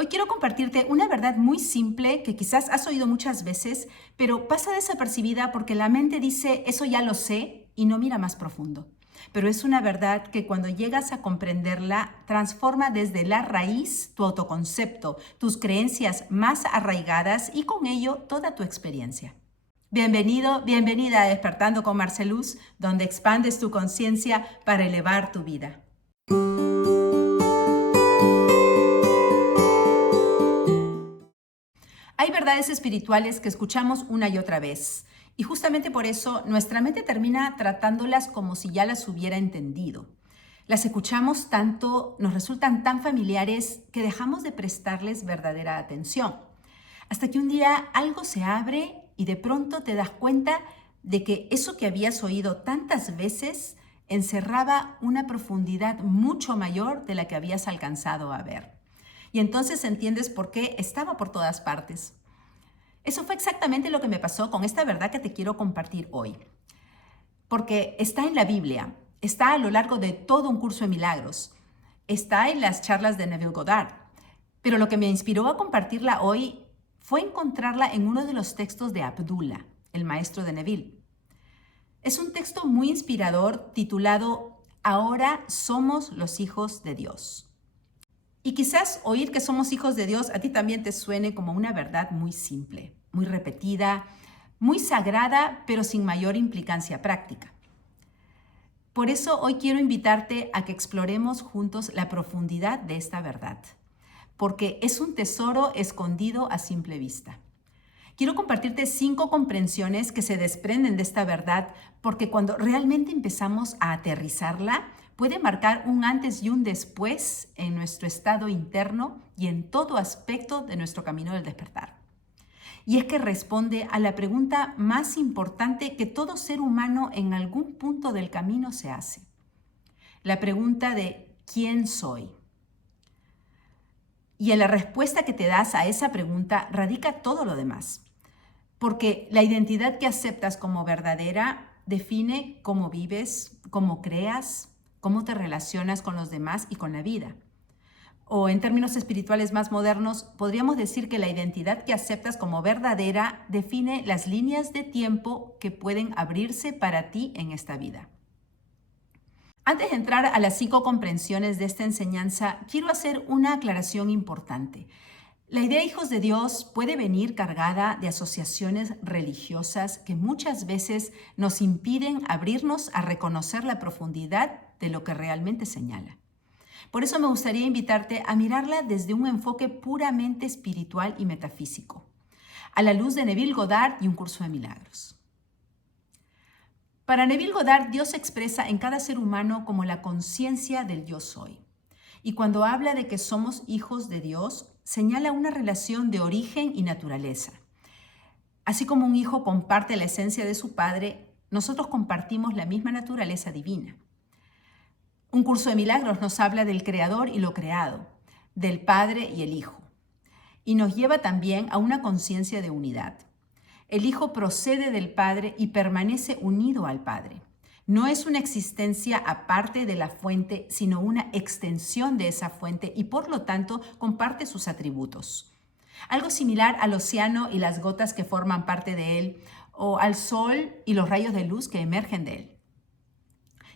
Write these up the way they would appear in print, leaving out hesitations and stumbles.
Hoy quiero compartirte una verdad muy simple que quizás has oído muchas veces, pero pasa desapercibida porque la mente dice, eso ya lo sé, y no mira más profundo. Pero es una verdad que cuando llegas a comprenderla, transforma desde la raíz tu autoconcepto, tus creencias más arraigadas y con ello toda tu experiencia. Bienvenido, bienvenida a Despertando con Marceluz, donde expandes tu conciencia para elevar tu vida. Hay verdades espirituales que escuchamos una y otra vez, y justamente por eso nuestra mente termina tratándolas como si ya las hubiera entendido. Las escuchamos tanto, nos resultan tan familiares que dejamos de prestarles verdadera atención. Hasta que un día algo se abre y de pronto te das cuenta de que eso que habías oído tantas veces encerraba una profundidad mucho mayor de la que habías alcanzado a ver. Y entonces entiendes por qué estaba por todas partes. Eso fue exactamente lo que me pasó con esta verdad que te quiero compartir hoy. Porque está en la Biblia, está a lo largo de todo un curso de milagros, está en las charlas de Neville Goddard. Pero lo que me inspiró a compartirla hoy fue encontrarla en uno de los textos de Abdullah, el maestro de Neville. Es un texto muy inspirador titulado Ahora somos los hijos de Dios. Y quizás oír que somos hijos de Dios a ti también te suene como una verdad muy simple, muy repetida, muy sagrada, pero sin mayor implicancia práctica. Por eso hoy quiero invitarte a que exploremos juntos la profundidad de esta verdad, porque es un tesoro escondido a simple vista. Quiero compartirte 5 comprensiones que se desprenden de esta verdad, porque cuando realmente empezamos a aterrizarla, puede marcar un antes y un después en nuestro estado interno y en todo aspecto de nuestro camino del despertar. Y es que responde a la pregunta más importante que todo ser humano en algún punto del camino se hace. La pregunta de ¿quién soy? Y en la respuesta que te das a esa pregunta radica todo lo demás. Porque la identidad que aceptas como verdadera define cómo vives, cómo creas, cómo te relacionas con los demás y con la vida. O en términos espirituales más modernos, podríamos decir que la identidad que aceptas como verdadera define las líneas de tiempo que pueden abrirse para ti en esta vida. Antes de entrar a las 5 comprensiones de esta enseñanza, quiero hacer una aclaración importante. La idea hijos de Dios puede venir cargada de asociaciones religiosas que muchas veces nos impiden abrirnos a reconocer la profundidad de lo que realmente señala. Por eso me gustaría invitarte a mirarla desde un enfoque puramente espiritual y metafísico, a la luz de Neville Goddard y un curso de milagros. Para Neville Goddard, Dios se expresa en cada ser humano como la conciencia del yo soy. Y cuando habla de que somos hijos de Dios, señala una relación de origen y naturaleza. Así como un hijo comparte la esencia de su padre, nosotros compartimos la misma naturaleza divina. Un curso de milagros nos habla del creador y lo creado, del padre y el hijo. Y nos lleva también a una conciencia de unidad. El hijo procede del padre y permanece unido al padre. No es una existencia aparte de la fuente, sino una extensión de esa fuente y por lo tanto comparte sus atributos. Algo similar al océano y las gotas que forman parte de él, o al sol y los rayos de luz que emergen de él.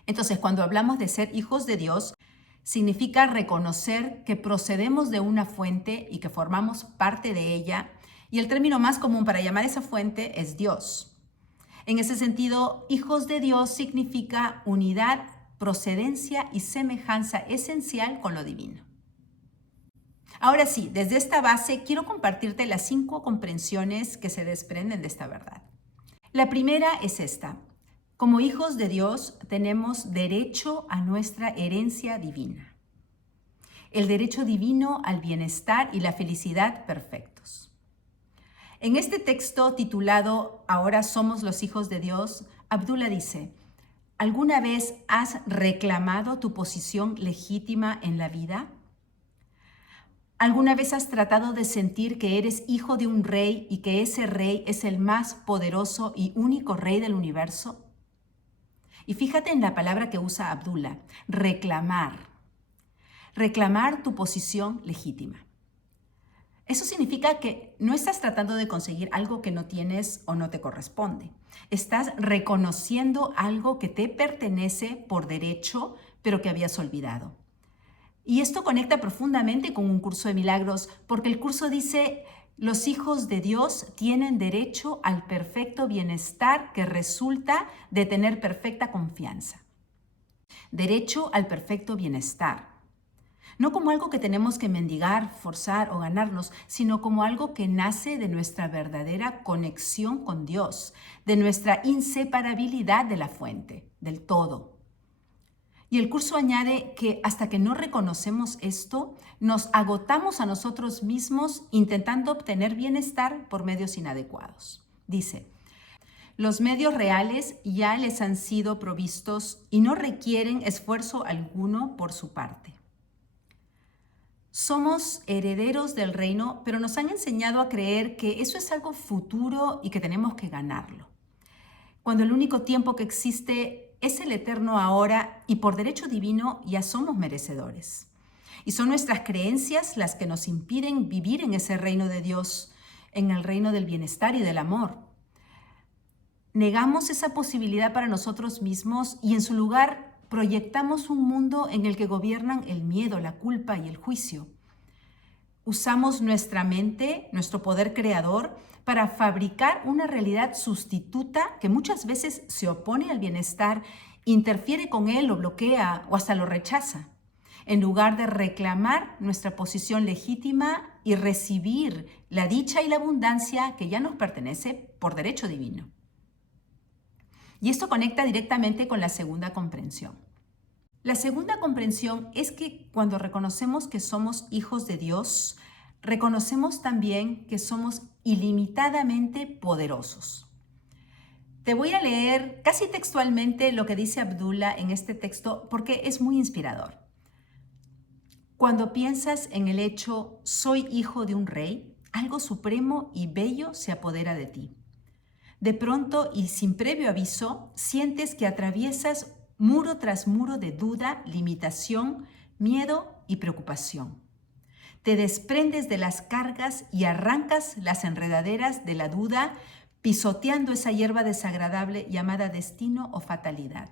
Entonces, cuando hablamos de ser hijos de Dios, significa reconocer que procedemos de una fuente y que formamos parte de ella, y el término más común para llamar esa fuente es Dios. En ese sentido, hijos de Dios significa unidad, procedencia y semejanza esencial con lo divino. Ahora sí, desde esta base quiero compartirte las 5 comprensiones que se desprenden de esta verdad. La primera es esta. Como hijos de Dios tenemos derecho a nuestra herencia divina. El derecho divino al bienestar y la felicidad perfectos. En este texto titulado Ahora somos los hijos de Dios, Abdullah dice, ¿alguna vez has reclamado tu posición legítima en la vida? ¿Alguna vez has tratado de sentir que eres hijo de un rey y que ese rey es el más poderoso y único rey del universo? Y fíjate en la palabra que usa Abdullah, reclamar. Reclamar tu posición legítima. Eso significa que no estás tratando de conseguir algo que no tienes o no te corresponde. Estás reconociendo algo que te pertenece por derecho, pero que habías olvidado. Y esto conecta profundamente con un curso de milagros, porque el curso dice, los hijos de Dios tienen derecho al perfecto bienestar que resulta de tener perfecta confianza. Derecho al perfecto bienestar. No como algo que tenemos que mendigar, forzar o ganarnos, sino como algo que nace de nuestra verdadera conexión con Dios, de nuestra inseparabilidad de la fuente, del todo. Y el curso añade que hasta que no reconocemos esto, nos agotamos a nosotros mismos intentando obtener bienestar por medios inadecuados. Dice, los medios reales ya les han sido provistos y no requieren esfuerzo alguno por su parte. Somos herederos del reino, pero nos han enseñado a creer que eso es algo futuro y que tenemos que ganarlo. Cuando el único tiempo que existe es el eterno ahora y por derecho divino ya somos merecedores. Y son nuestras creencias las que nos impiden vivir en ese reino de Dios, en el reino del bienestar y del amor. Negamos esa posibilidad para nosotros mismos y en su lugar proyectamos un mundo en el que gobiernan el miedo, la culpa y el juicio. Usamos nuestra mente, nuestro poder creador, para fabricar una realidad sustituta que muchas veces se opone al bienestar, interfiere con él, lo bloquea o hasta lo rechaza, en lugar de reclamar nuestra posición legítima y recibir la dicha y la abundancia que ya nos pertenece por derecho divino. Y esto conecta directamente con la segunda comprensión. La segunda comprensión es que cuando reconocemos que somos hijos de Dios, reconocemos también que somos ilimitadamente poderosos. Te voy a leer casi textualmente lo que dice Abdullah en este texto porque es muy inspirador. Cuando piensas en el hecho, soy hijo de un rey, algo supremo y bello se apodera de ti. De pronto y sin previo aviso, sientes que atraviesas muro tras muro de duda, limitación, miedo y preocupación. Te desprendes de las cargas y arrancas las enredaderas de la duda, pisoteando esa hierba desagradable llamada destino o fatalidad.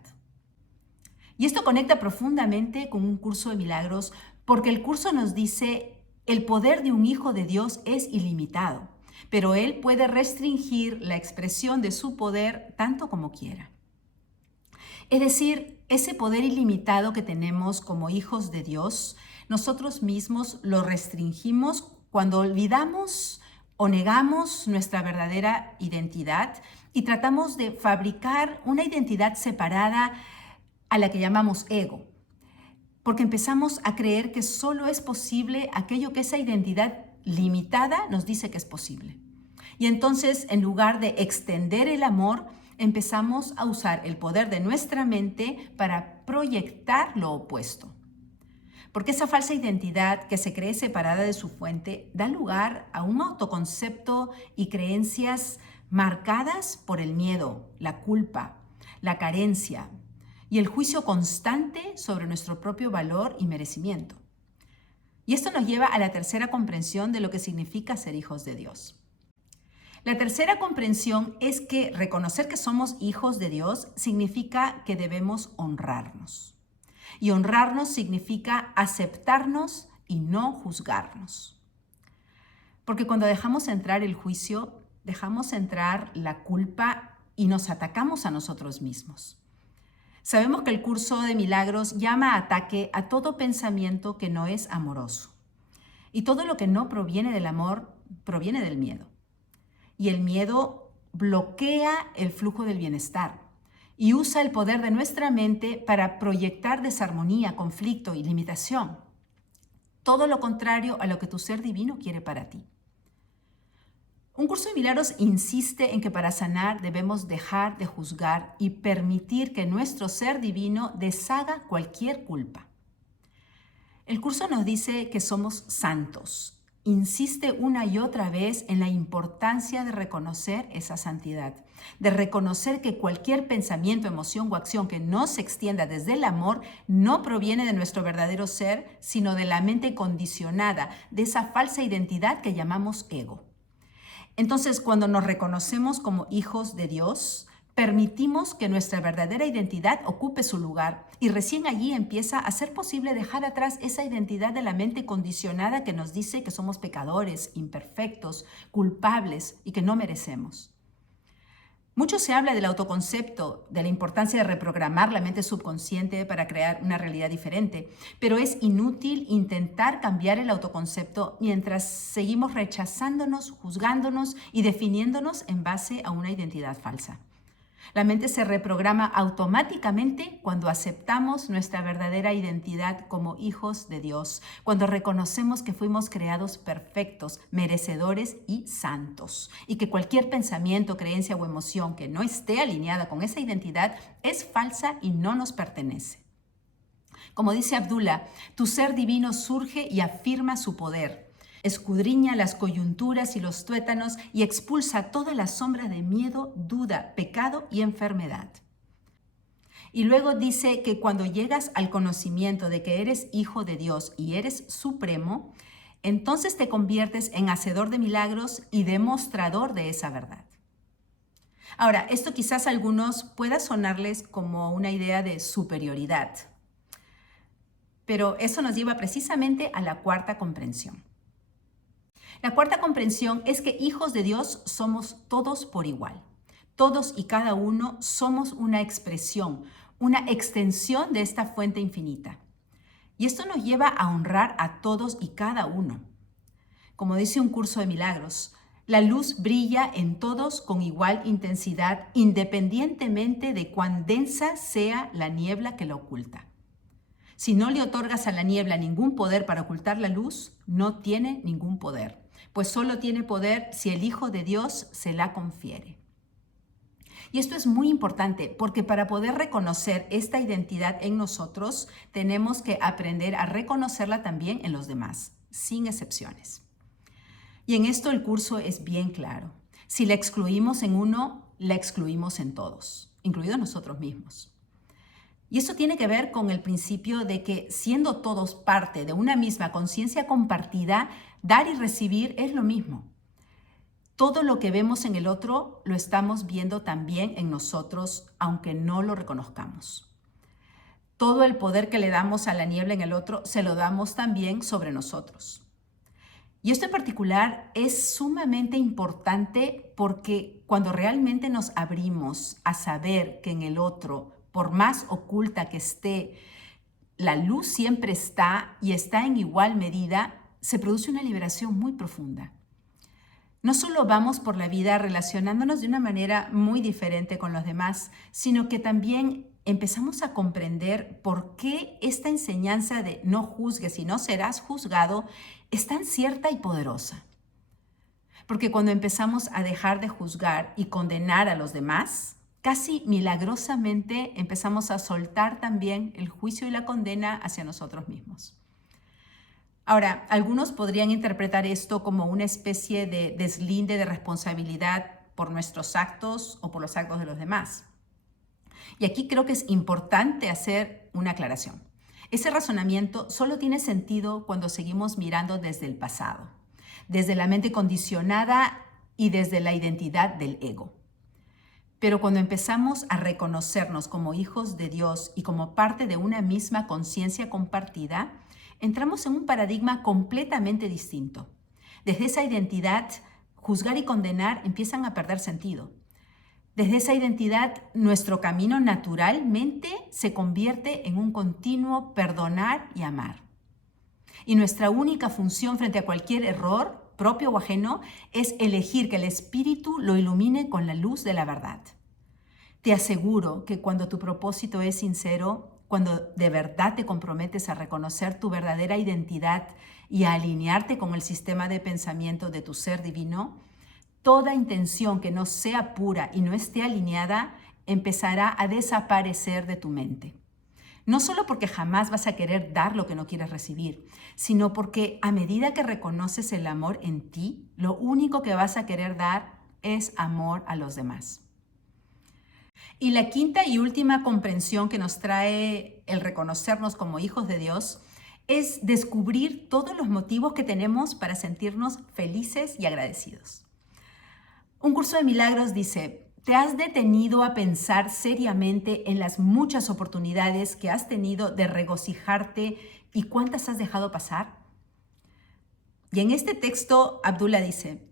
Y esto conecta profundamente con un curso de milagros, porque el curso nos dice, el poder de un hijo de Dios es ilimitado, pero Él puede restringir la expresión de su poder tanto como quiera. Es decir, ese poder ilimitado que tenemos como hijos de Dios, nosotros mismos lo restringimos cuando olvidamos o negamos nuestra verdadera identidad y tratamos de fabricar una identidad separada a la que llamamos ego. Porque empezamos a creer que solo es posible aquello que esa identidad limitada nos dice que es posible. Y entonces, en lugar de extender el amor, empezamos a usar el poder de nuestra mente para proyectar lo opuesto. Porque esa falsa identidad que se cree separada de su fuente da lugar a un autoconcepto y creencias marcadas por el miedo, la culpa, la carencia y el juicio constante sobre nuestro propio valor y merecimiento. Y esto nos lleva a la tercera comprensión de lo que significa ser hijos de Dios. La tercera comprensión es que reconocer que somos hijos de Dios significa que debemos honrarnos. Y honrarnos significa aceptarnos y no juzgarnos. Porque cuando dejamos entrar el juicio, dejamos entrar la culpa y nos atacamos a nosotros mismos. Sabemos que el curso de milagros llama a ataque a todo pensamiento que no es amoroso. Y todo lo que no proviene del amor proviene del miedo. Y el miedo bloquea el flujo del bienestar y usa el poder de nuestra mente para proyectar desarmonía, conflicto y limitación. Todo lo contrario a lo que tu ser divino quiere para ti. Un curso de milagros insiste en que para sanar debemos dejar de juzgar y permitir que nuestro ser divino deshaga cualquier culpa. El curso nos dice que somos santos. Insiste una y otra vez en la importancia de reconocer esa santidad, de reconocer que cualquier pensamiento, emoción o acción que no se extienda desde el amor no proviene de nuestro verdadero ser, sino de la mente condicionada, de esa falsa identidad que llamamos ego. Entonces, cuando nos reconocemos como hijos de Dios, permitimos que nuestra verdadera identidad ocupe su lugar y recién allí empieza a ser posible dejar atrás esa identidad de la mente condicionada que nos dice que somos pecadores, imperfectos, culpables y que no merecemos. Mucho se habla del autoconcepto, de la importancia de reprogramar la mente subconsciente para crear una realidad diferente, pero es inútil intentar cambiar el autoconcepto mientras seguimos rechazándonos, juzgándonos y definiéndonos en base a una identidad falsa. La mente se reprograma automáticamente cuando aceptamos nuestra verdadera identidad como hijos de Dios, cuando reconocemos que fuimos creados perfectos, merecedores y santos, y que cualquier pensamiento, creencia o emoción que no esté alineada con esa identidad es falsa y no nos pertenece. Como dice Abdullah, tu ser divino surge y afirma su poder. Escudriña las coyunturas y los tuétanos y expulsa toda la sombra de miedo, duda, pecado y enfermedad. Y luego dice que cuando llegas al conocimiento de que eres hijo de Dios y eres supremo, entonces te conviertes en hacedor de milagros y demostrador de esa verdad. Ahora, esto quizás a algunos pueda sonarles como una idea de superioridad, pero eso nos lleva precisamente a la cuarta comprensión. La cuarta comprensión es que hijos de Dios somos todos por igual. Todos y cada uno somos una expresión, una extensión de esta fuente infinita. Y esto nos lleva a honrar a todos y cada uno. Como dice un curso de milagros, la luz brilla en todos con igual intensidad, independientemente de cuán densa sea la niebla que la oculta. Si no le otorgas a la niebla ningún poder para ocultar la luz, no tiene ningún poder, pues solo tiene poder si el Hijo de Dios se la confiere. Y esto es muy importante porque para poder reconocer esta identidad en nosotros, tenemos que aprender a reconocerla también en los demás, sin excepciones. Y en esto el curso es bien claro. Si la excluimos en uno, la excluimos en todos, incluidos nosotros mismos. Y esto tiene que ver con el principio de que siendo todos parte de una misma conciencia compartida, dar y recibir es lo mismo. Todo lo que vemos en el otro lo estamos viendo también en nosotros, aunque no lo reconozcamos. Todo el poder que le damos a la niebla en el otro, se lo damos también sobre nosotros. Y esto en particular es sumamente importante porque cuando realmente nos abrimos a saber que en el otro, por más oculta que esté, la luz siempre está y está en igual medida, se produce una liberación muy profunda. No solo vamos por la vida relacionándonos de una manera muy diferente con los demás, sino que también empezamos a comprender por qué esta enseñanza de no juzgues y no serás juzgado es tan cierta y poderosa. Porque cuando empezamos a dejar de juzgar y condenar a los demás, casi milagrosamente empezamos a soltar también el juicio y la condena hacia nosotros mismos. Ahora, algunos podrían interpretar esto como una especie de deslinde de responsabilidad por nuestros actos o por los actos de los demás. Y aquí creo que es importante hacer una aclaración. Ese razonamiento solo tiene sentido cuando seguimos mirando desde el pasado, desde la mente condicionada y desde la identidad del ego. Pero cuando empezamos a reconocernos como hijos de Dios y como parte de una misma conciencia compartida, entramos en un paradigma completamente distinto. Desde esa identidad, juzgar y condenar empiezan a perder sentido. Desde esa identidad, nuestro camino naturalmente se convierte en un continuo perdonar y amar. Y nuestra única función frente a cualquier error, propio o ajeno, es elegir que el Espíritu lo ilumine con la luz de la verdad. Te aseguro que cuando tu propósito es sincero, cuando de verdad te comprometes a reconocer tu verdadera identidad y a alinearte con el sistema de pensamiento de tu ser divino, toda intención que no sea pura y no esté alineada empezará a desaparecer de tu mente. No solo porque jamás vas a querer dar lo que no quieres recibir, sino porque a medida que reconoces el amor en ti, lo único que vas a querer dar es amor a los demás. Y la quinta y última comprensión que nos trae el reconocernos como hijos de Dios es descubrir todos los motivos que tenemos para sentirnos felices y agradecidos. Un curso de milagros dice: ¿te has detenido a pensar seriamente en las muchas oportunidades que has tenido de regocijarte y cuántas has dejado pasar? Y en este texto, Abdullah dice: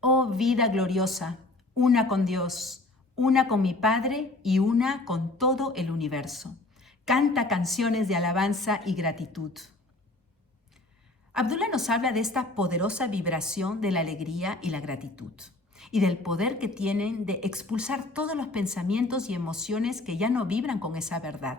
oh vida gloriosa, una con Dios, una con mi Padre y una con todo el universo. Canta canciones de alabanza y gratitud. Abdullah nos habla de esta poderosa vibración de la alegría y la gratitud, y del poder que tienen de expulsar todos los pensamientos y emociones que ya no vibran con esa verdad.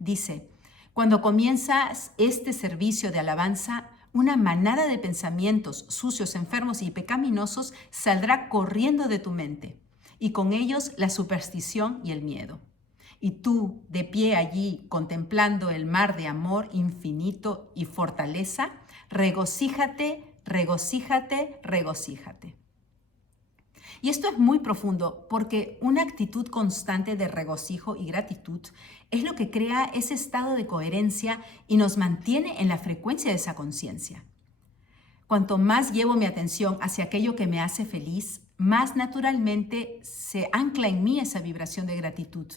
Dice: cuando comienzas este servicio de alabanza, una manada de pensamientos sucios, enfermos y pecaminosos saldrá corriendo de tu mente, y con ellos la superstición y el miedo. Y tú, de pie allí, contemplando el mar de amor infinito y fortaleza, regocíjate, regocíjate, regocíjate. Y esto es muy profundo porque una actitud constante de regocijo y gratitud es lo que crea ese estado de coherencia y nos mantiene en la frecuencia de esa conciencia. Cuanto más llevo mi atención hacia aquello que me hace feliz, más naturalmente se ancla en mí esa vibración de gratitud.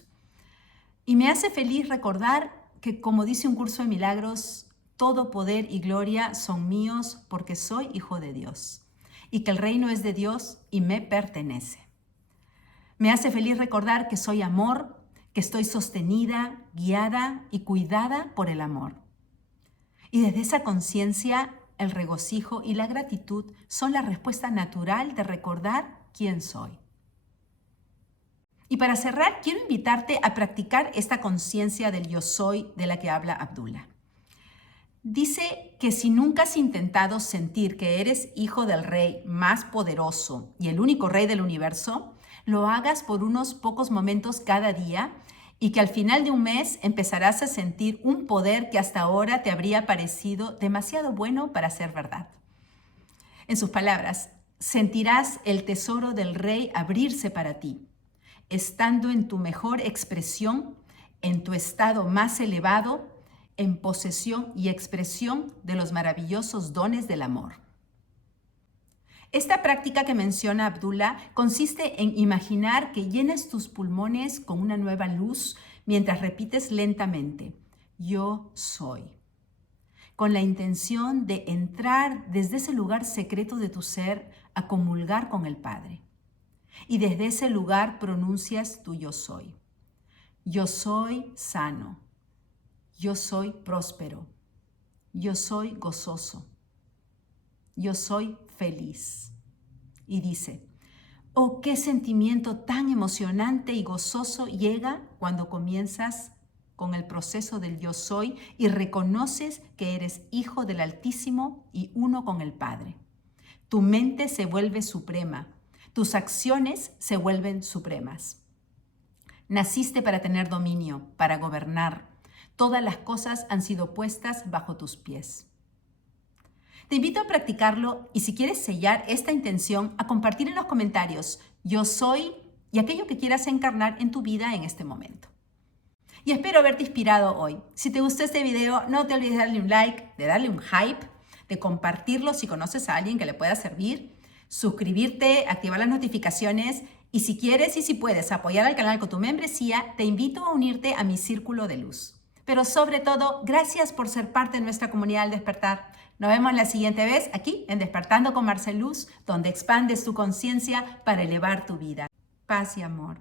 Y me hace feliz recordar que, como dice un curso de milagros, todo poder y gloria son míos porque soy hijo de Dios, y que el reino es de Dios y me pertenece. Me hace feliz recordar que soy amor, que estoy sostenida, guiada y cuidada por el amor. Y desde esa conciencia, el regocijo y la gratitud son la respuesta natural de recordar quién soy. Y para cerrar, quiero invitarte a practicar esta conciencia del yo soy de la que habla Abdullah. Dice que si nunca has intentado sentir que eres hijo del rey más poderoso y el único rey del universo, lo hagas por unos pocos momentos cada día y que al final de un mes empezarás a sentir un poder que hasta ahora te habría parecido demasiado bueno para ser verdad. En sus palabras, sentirás el tesoro del rey abrirse para ti, estando en tu mejor expresión, en tu estado más elevado, en posesión y expresión de los maravillosos dones del amor. Esta práctica que menciona Abdullah consiste en imaginar que llenas tus pulmones con una nueva luz mientras repites lentamente: yo soy, con la intención de entrar desde ese lugar secreto de tu ser a comulgar con el Padre. Y desde ese lugar pronuncias tu yo soy. Yo soy sano. Yo soy próspero. Yo soy gozoso. Yo soy feliz. Y dice: oh, qué sentimiento tan emocionante y gozoso llega cuando comienzas con el proceso del yo soy y reconoces que eres hijo del Altísimo y uno con el Padre. Tu mente se vuelve suprema. Tus acciones se vuelven supremas. Naciste para tener dominio, para gobernar. Todas las cosas han sido puestas bajo tus pies. Te invito a practicarlo y si quieres sellar esta intención, a compartir en los comentarios yo soy y aquello que quieras encarnar en tu vida en este momento. Y espero haberte inspirado hoy. Si te gustó este video, no te olvides de darle un like, de darle un hype, de compartirlo si conoces a alguien que le pueda servir, suscribirte, activar las notificaciones y si quieres y si puedes apoyar al canal con tu membresía, te invito a unirte a mi círculo de luz. Pero sobre todo, gracias por ser parte de nuestra comunidad al despertar. Nos vemos la siguiente vez aquí en Despertando con Marceluz, donde expandes tu conciencia para elevar tu vida. Paz y amor.